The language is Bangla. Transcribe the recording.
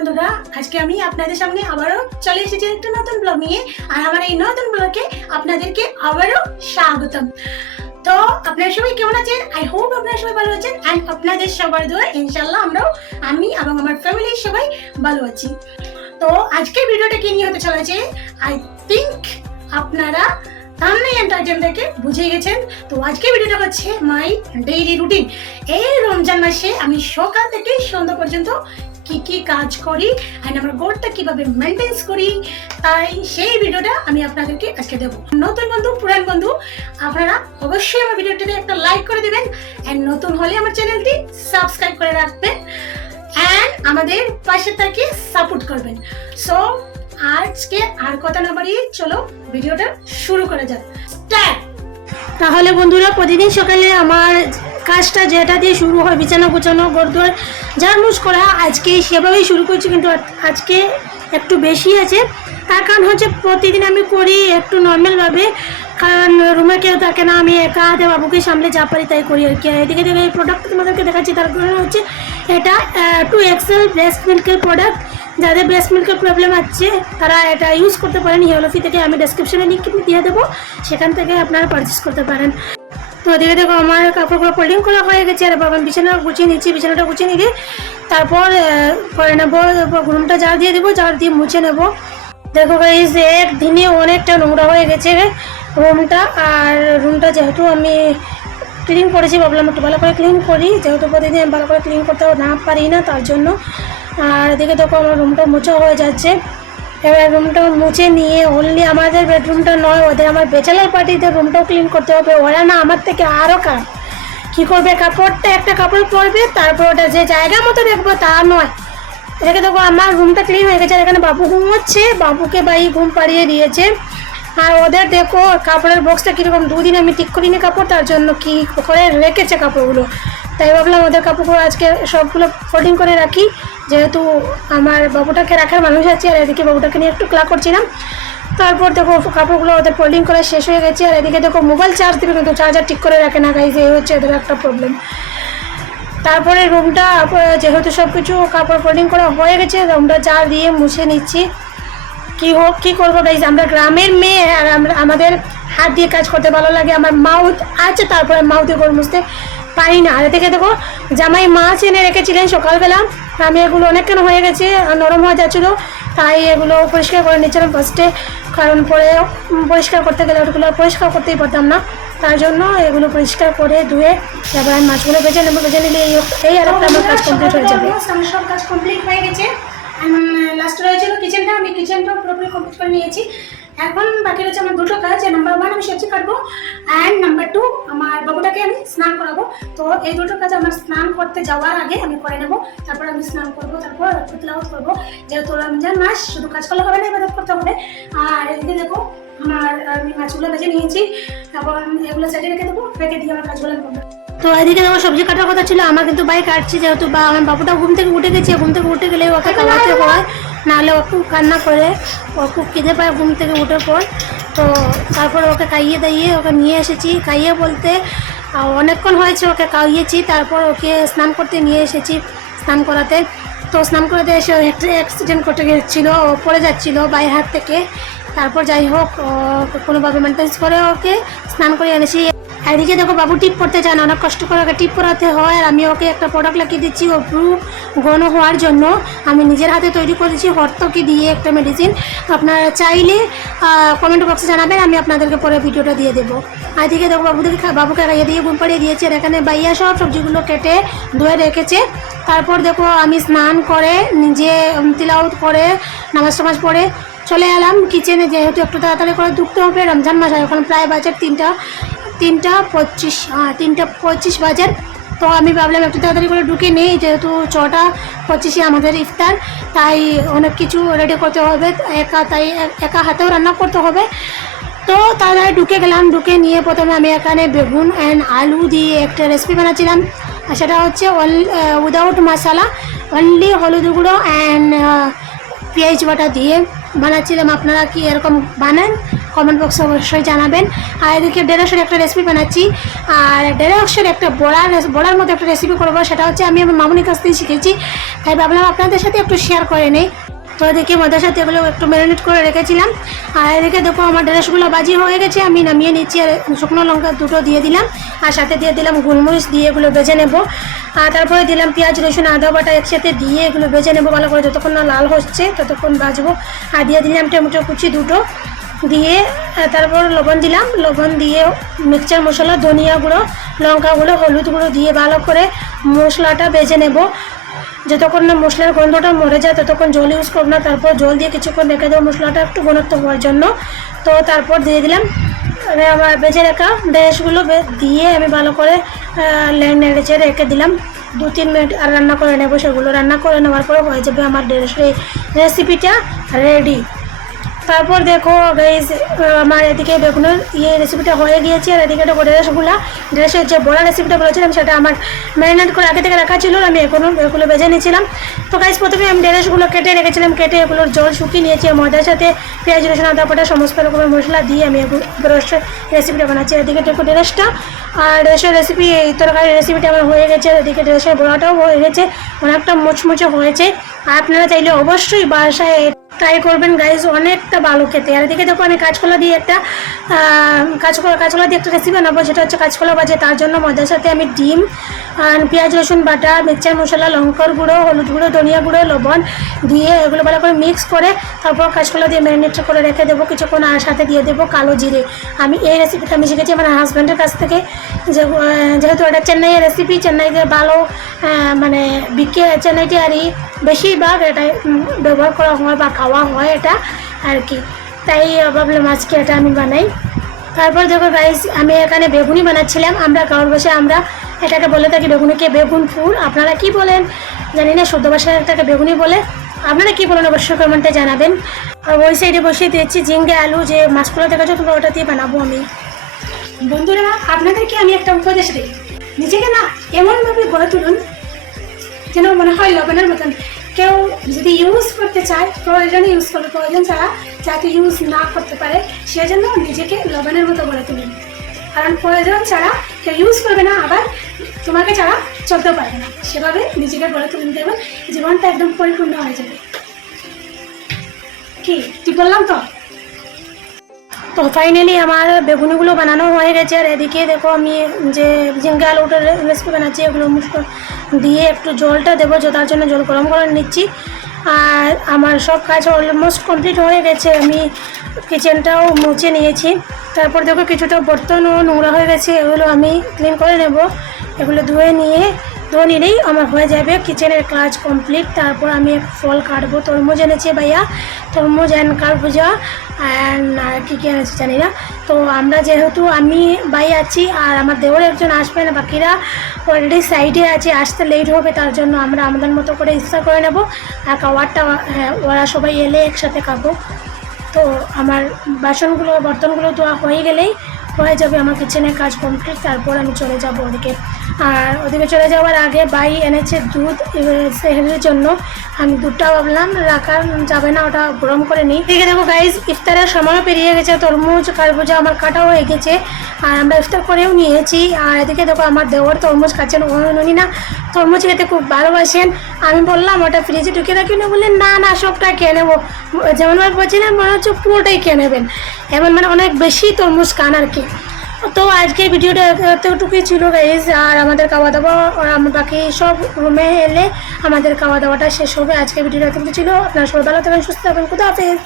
বন্ধুরা, আজকে আমি আপনাদের সামনে আবারও চলে এসেছি একটা নতুন ব্লগ নিয়ে। আর আমার এই নতুন ব্লগে আপনাদেরকে আবারও স্বাগতম। তো আপনারা সবাই কেমন আছেন? আই হোপ আপনারা সবাই ভালো আছেন এন্ড আপনাদের সবার দোয়া ইনশাআল্লাহ আমি এবং আমার ফ্যামিলির সবাই ভালো আছি। তো আজকের ভিডিওটা কি নিয়ে হতে চলেছে আই থিংক আপনারা থাম্বনেল এন্ড টাইটেল দেখে বুঝে গেছেন। তো আজকের ভিডিওটা হচ্ছে মাই ডেইলি রুটিন। এই রমজান মাসে আমি সকাল থেকে সন্ধ্যা পর্যন্ত কি কি কাজ করি আর আমার গোলটা কিভাবে মেনটেন করি, তাই সেই ভিডিওটা আমি আপনাদেরকে আজকে দেবো। নতুন বন্ধু পুরান বন্ধু আপনারা অবশ্যই আমার ভিডিওটাতে একটা লাইক করে দেবেন এন্ড নতুন হলে আমার চ্যানেলটি সাবস্ক্রাইব করে রাখবেন এন্ড আমাদের পাশে থেকে সাপোর্ট করবেন। সো আজকে আর কথা না বাড়িয়ে চলো ভিডিওটা শুরু করা যাক। স্টার্ট। তাহলে বন্ধুরা, প্রতিদিন সকালে আমার কাজটা যেটা দিয়ে শুরু হয় বিছানা গোছানো, ঘরদোর ঝাড়মুছ করা, আজকে সেভাবেই শুরু করছি, কিন্তু আজকে একটু বেশি আছে। তার কারণ হচ্ছে প্রতিদিন আমি করি একটু নর্মালভাবে, কারণ রুমে কেউ থাকে না, আমি একা হাতে বাবুকে সামলে যা পারি তাই করি আর কি। এদিকে দেখে এই প্রোডাক্ট তোমাদেরকে দেখাচ্ছি, তার কারণ হচ্ছে এটা 2XL ব্রেস্ট মিল্কের প্রোডাক্ট। যাদের ব্রেস্ট মিল্কের প্রবলেম আছে তারা এটা ইউজ করতে পারেন। হিওলফি থেকে আমি ডেসক্রিপশনে লিঙ্ক দিয়ে দেবো, সেখান থেকে আপনারা পারচেস করতে পারেন। তো এদিকে দেখো আমার কাপড়গুলো ফোল্ডিং করা হয়ে গেছে, আর বাবা বিছানা গুছিয়ে নিচ্ছি। বিছানাটা গুছিয়ে নিয়ে তারপর করে নেবো, রুমটা ঝাড় দিয়ে দেবো, ঝাড় দিয়ে মুছে নেবো। দেখো গাইস, একদিনে অনেকটা নোংরা হয়ে গেছে রুমটা। আর রুমটা যেহেতু আমি ক্লিন করেছি, ভাবলাম একটু ভালো করে ক্লিন করি, যেহেতু প্রতিদিন আমি ভালো করে ক্লিন করতে না পারি না, তার জন্য। আর এদিকে দেখো আমার রুমটা মোছা হয়ে যাচ্ছে। এবার রুমটা মুছে নিয়ে অনলি আমাদের বেডরুমটা নয়, ওদের আমার ব্যাচেলার পার্টিদের রুমটাও ক্লিন করতে হবে। ওরা না আমার থেকে আরও কাজ কী করবে, কাপড়টা একটা কাপড় পরবে, তারপর ওটা যে জায়গা মতো দেখবো তা নয়। এদিকে দেখো আমার রুমটা ক্লিন হয়ে গেছে, আর এখানে বাবু ঘুমোচ্ছে, বাবুকে বাই ঘুম পাড়িয়ে দিয়েছে। আর ওদের দেখো কাপড়ের বক্সটা কীরকম, দুদিন আমি ঠিক করিনি কাপড়, তার জন্য কী করে রেখেছে কাপড়গুলো। তাই ভাবলাম ওদের কাপড়গুলো আজকে সবগুলো ফোল্ডিং করে রাখি, যেহেতু আমার বাবুটাকে রাখার মানুষ আছে। আর এদিকে বাবুটাকে নিয়ে একটু ক্লা করছিলাম। তারপর দেখো কাপড়গুলো ওদের ফোল্ডিং করে শেষ হয়ে গেছে। আর এদিকে দেখো মোবাইল চার্জ দেবে, কিন্তু চার্জার ঠিক করে রাখে না গাইজ, এই হচ্ছে এদের একটা প্রবলেম। তারপরে রুমটা যেহেতু সব কিছু কাপড় ফোল্ডিং করা হয়ে গেছে, রুমটা চার দিয়ে মুছে নিচ্ছি। কী করবো গাইজ, আমরা গ্রামের মেয়ে, আর আমাদের হাত দিয়ে কাজ করতে ভালো লাগে। আমার মাউথ আছে, তারপরে মাউথে করে মুছতে পারি না। আর এদিকে দেখো জামাই মাছ এনে রেখেছিলেন সকালবেলা, আমি এগুলো অনেকক্ষণ হয়ে গেছে, নরম হয়ে যাচ্ছিলো, তাই এগুলো পরিষ্কার করে নিচ্ছিলাম ফার্স্টে, কারণ পরে পরিষ্কার করতে গেলে ওগুলো পরিষ্কার করতেই পারতাম না, তার জন্য এগুলো পরিষ্কার করে ধুয়ে এবার আমি মাছগুলো ভেজে নেবো। ভেজে নিলে এই আর একটা আমার কাজ কমপ্লিট হয়ে যাবে। সব কাজ কমপ্লিট হয়ে গেছে। লাস্টে রয়েছিল কিচেনটা, আমি কিচেনটা পুরোপুরি কমপ্লিট করে নিয়েছি। এখন বাকি রয়েছে আমার দুটো কাজ। নাম্বার 1 আমি সবজি কাটবো, অ্যান্ড নাম্বার 2 আমার বাবুটাকে আমি স্নান করাবো। তো এই দুটো কাজ আমার স্নান করতে যাওয়ার আগে আমি করে নেবো, তারপর আমি স্নান করবো, তারপর তিলাওয়াত করবো। যেহেতু রমজান মাস শুধু কাজ করলে হবে না, ইবাদত করতে হবে। আর এদিকে দেখো আমি মাছগুলো ভেজে নিয়েছি, এখন এগুলো সাইডে রেখে দেবো, রেখে দিয়ে আমার কাজগুলো করবো। তো এদিকে দেখো সবজি কাটার কথা ছিল, আমার কিন্তু বাইক কাটছি, যেহেতু আমার বাবুটা ঘুম থেকে উঠে গেছে। ঘুম থেকে উঠে গেলে ওকে খাওয়াতে হয়, নাহলে ও খুব কান্না করে, ও খুব খিদে পায় ঘুম থেকে উঠার পর। তো তারপর ওকে খাইয়ে দাইয়ে ওকে নিয়ে এসেছি। খাইয়ে বলতে অনেকক্ষণ হয়েছে ওকে খাইয়েছি, তারপর ওকে স্নান করতে নিয়ে এসেছি, স্নান করাতে। তো স্নান করাতে এসে একটা অ্যাক্সিডেন্ট ঘটে গেছিলো, ও পড়ে যাচ্ছিলো বাইরের হাত থেকে। তারপর যাই হোক কোনোভাবে মেনটেন্স করে ওকে স্নান করে এনেছি। এদিকে দেখো বাবু টিপ পড়তে চায় না, অনেক কষ্ট করে ওকে টিপ পরাতে হয়। আর আমি ওকে একটা প্রোডাক্ট লাগিয়ে দিচ্ছি ও ব্রু ঘন হওয়ার জন্য, আমি নিজের হাতে তৈরি করেছি হর্তকি দিয়ে একটা মেডিসিন। আপনারা চাইলে কমেন্ট বক্সে জানাবেন, আমি আপনাদেরকে পরে ভিডিওটা দিয়ে দেবো। আর এদিকে দেখো বাবুকে খাইয়ে দিয়ে ঘুম পাড়িয়ে দিয়েছি। আর এখানে বাইয়া সব সবজিগুলো কেটে ধুয়ে রেখেছে। তারপর দেখো আমি স্নান করে নিজে তিলাওয়াত করে নামাজ টামাজ পড়ে চলে এলাম কিচেনে, যেহেতু একটু তাড়াতাড়ি করে ঢুকতে হবে। রমজান মাস এখন প্রায় বাজে 3:25 বাজে। তো আমি ভাবলাম একটু তাড়াতাড়ি করে ঢুকে নেই, যেহেতু 6:25 আমাদের ইফতার, তাই অনেক কিছু রেডি করতে হবে, তাই একা হাতেও রান্না করতে হবে। তো তাড়াতাড়ি ঢুকে গেলাম। ঢুকে নিয়ে প্রথমে আমি এখানে বেগুন অ্যান্ড আলু দিয়ে একটা রেসিপি বানাচ্ছিলাম, আর সেটা হচ্ছে উইদাউট মশলা, অনলি হলুদ গুঁড়ো অ্যান্ড পেঁয়াজ বাটা দিয়ে বানাচ্ছিলাম। আপনারা কি এরকম বানান কমেন্ট বক্সে অবশ্যই জানাবেন। আর এদিকে ঢেঁড়সের একটা রেসিপি বানাচ্ছি, আর ঢেঁড়সের একটা বড়ার মতো একটা রেসিপি করবো, সেটা হচ্ছে আমি আমার মামুনির কাছ থেকে শিখেছি, তাই ভাবলাম আপনাদের সাথে একটু শেয়ার করে নেই। তো এদিকে মদের সাথে এগুলো একটু ম্যারিনেট করে রেখেছিলাম। আর এদিকে দেখো আমার ঢেঁড়সগুলো ভাজি হয়ে গেছে, আমি নামিয়ে নিচ্ছি। আর শুকনো লঙ্কা দুটো দিয়ে দিলাম, আর সাথে দিয়ে দিলাম গোলমরিচ দিয়ে এগুলো ভেজে নেব। আর তারপরে দিলাম পেঁয়াজ রসুন আদা বাটা একসাথে দিয়ে এগুলো ভেজে নেবো ভালো করে, যতক্ষণ না লাল হচ্ছে ততক্ষণ ভাজবো। আর দিয়ে দিলাম টমেটো কুচি দুটো দিয়ে, তারপর লবণ দিলাম, লবণ দিয়ে মিক্সচার মশলা, ধনিয়া গুঁড়ো, লঙ্কা গুঁড়ো, হলুদ গুঁড়ো দিয়ে ভালো করে মশলাটা ভেজে নেব। যতক্ষণ না মশলার গন্ধটা মরে যায় ততক্ষণ জল ইউজ করব না, তারপর জল দিয়ে কিছুক্ষণ রেখে দেবো মশলাটা একটু ঘনত্ব হওয়ার জন্য। তো তারপর দিয়ে দিলাম আমার ভেজে রাখা ঢেঁড়সগুলো দিয়ে আমি ভালো করে নেড়ে চেড়ে রেখে দিলাম। 2-3 মিনিট আর রান্না করে নেবো। সেগুলো রান্না করে নেওয়ার পরে হয়ে যাবে আমার ঢেঁড়সের রেসিপিটা রেডি। তারপর দেখো গাইস আমার এদিকে বেগুনের রেসিপিটা হয়ে গিয়েছে। আর এদিকে ঢেঁড়সের যে বড়া রেসিপিটা বলেছিলাম সেটা আমার ম্যারিনেট করে আগে থেকে রাখা ছিল, আমি এগুলো ভেজে নিয়েছিলাম। তো গাইস প্রথমে আমি ঢেঁড়সগুলো কেটে রেখেছিলাম, কেটে এগুলোর জল শুকিয়ে নিয়েছি। ময়দার সাথে পেঁয়াজ রসুন আদা বাটা সমস্ত রকমের মশলা দিয়ে আমি ঢেঁড়সের রেসিপিটা বানাচ্ছি। এদিকে দেখো ঢেঁড়সটা আর ঢেঁড়সের রেসিপি, এই তরকারির রেসিপিটা আমার হয়ে গেছে। এদিকে ঢেঁড়সের বড়াটাও হয়ে গেছে, অনেকটা মুচমুচে হয়েছে। আর আপনারা চাইলে অবশ্যই বাসায় ট্রাই করবেন গাইজ, অনেকটা ভালো খেতে। আর এদিকে দেখো আমি কাঁচকলা দিয়ে একটা রেসিপি বানাবো, যেটা হচ্ছে কাঁচকলা ভাজি। তার জন্য ময়দার সাথে আমি ডিম, পেঁয়াজ রসুন বাটা, মিক্সচার মশলা, লঙ্কার গুঁড়ো, হলুদ গুঁড়ো, ধনিয়া গুঁড়ো, লবণ দিয়ে এগুলো ভালো করে মিক্স করে তারপর কাঁচকলা দিয়ে ম্যারিনেট করে রেখে দেবো কিছুক্ষণ। আর সাথে দিয়ে দেবো কালো জিরে। আমি এই রেসিপিটা আমি শিখেছি আমার হাজব্যান্ডের কাছ থেকে, যেহেতু এটা চেন্নাইয়ের রেসিপি, চেন্নাইতে ভালো মানে চেন্নাইতে আরই বেশিরভাগ এটা ব্যবহার করা হয় বা খাওয়া হয় এটা আর কি, তাই ভাবলাম আজকে এটা আমি বানাই। তারপর দেখো গাইস আমি এখানে বেগুনি বানাচ্ছিলাম। আমরা গাঁওর ভাষায় আমরা এটাকে বলে থাকি বেগুনিকে বেগুন ফুল, আপনারা কি বলেন জানি না, শুদ্ধ ভাষায় এটাকে বেগুনি বলে। আপনারা কি বলেন অবশ্যই কমেন্টে জানাবেন। আর ওই সাইডে বসিয়ে দিয়েছি ঝিঙ্গে আলু, যে মাছগুলো দেখেছো তোমরা ওটা দিয়ে বানাবো আমি। বন্ধুরা আপনাদেরকে আমি একটা উপদেশ দিই, নিজেকে না এমনভাবে গড়ে তুলুন যেন মনে হয় লবণের মতন। কেউ যদি ইউজ করতে চায় প্রয়োজনে ইউজ করবে, প্রয়োজন ছাড়া যাতে ইউজ না করতে পারে সেজন্য নিজেকে লবণের মতো গড়ে তুলুন। কারণ প্রয়োজন ছাড়া কেউ ইউজ করবে না, আবার তোমাকে ছাড়া চলতেও পারবে না। সেভাবে নিজেকে গড়ে তুলুন, দেবেন জীবনটা একদম পরিপূর্ণ হয়ে যাবে। কি ঠিক বললাম তো? তো ফাইনালি আমার বেগুনিগুলো বানানো হয়ে গেছে। আর এদিকে দেখো আমি যে ঝিঙ্গে আলুটার রেসিপি বানাচ্ছি, এগুলো দিয়ে একটু জলটা দেবো, তার জন্য জল গরম করে নিচ্ছি। আর আমার সব কাজ অলমোস্ট কমপ্লিট হয়ে গেছে, আমি কিচেনটাও মুছে নিয়েছি। তারপর দেখো কিছুটা বর্তনও নোংরা হয়ে গেছে, এগুলো আমি ক্লিন করে নেব। এগুলো ধুয়ে নিলেই আমার হয়ে যাবে কিচেনের কাজ কমপ্লিট। তারপর আমি এক ফল কাটবো, তরমুজ এনেছি ভাইয়া, তরমুজ অ্যান্ড কারবুজা অ্যান্ড কী কী এনেছি জানি না। তো আমরা যেহেতু আমি ভাই আছি আর আমার দেওর একজন আসবে না, বাকিরা অলরেডি সাইডে আছে, আসতে লেট হবে, তার জন্য আমরা আমাদের মতো করে ইচ্ছা করে নেব। আর খাওয়ারটা ওরা সবাই এলে একসাথে খাবো। তো আমার বর্তনগুলো ধোয়া হয়ে গেলেই হয়ে যাবে আমার কিচেনের কাজ কমপ্লিট। তারপর আমি চলে যাব ওদিকে। আর ওদিকে চলে যাওয়ার আগে ভাই এনেছে দুধ সেহেরির জন্য, আমি দুধটা ভাবলাম রাখা যাবে না, ওটা গরম করে নিই। ঠিক আছে দেখো গাইজ ইফতারের সময়ও পেরিয়ে গেছে, তরমুজ কারবুজা আমার কাটাও হয়ে গেছে আর আমরা ইফতার করেও নিয়েছি। আর এদিকে দেখো আমার দেওয়ার তরমুজ খাচ্ছেন, উনি না তরমুজ খেতে খুব ভালোবাসেন। আমি বললাম ওটা ফ্রিজে ঢুকে রাখি না, বললেন না সবটা খেয়ে নেবো, যেমনভাবে বলছিলেন মনে হচ্ছে পুরোটাই খেয়ে নেবেন, এমন মানে অনেক বেশি তরমুজ খান আর কি। তো আজকের ভিডিওটা এতটুকুই ছিল গাইজ। আর আমাদের খাওয়া দাওয়া আমরা বাকি সব রুমে এলে আমাদের খাওয়া দাওয়াটা শেষ হবে। আজকের ভিডিওটা এতটুকু ছিল। আপনারা সবাই ভালো থাকবেন, সুস্থ থাকবেন, খুদা হাফেজ।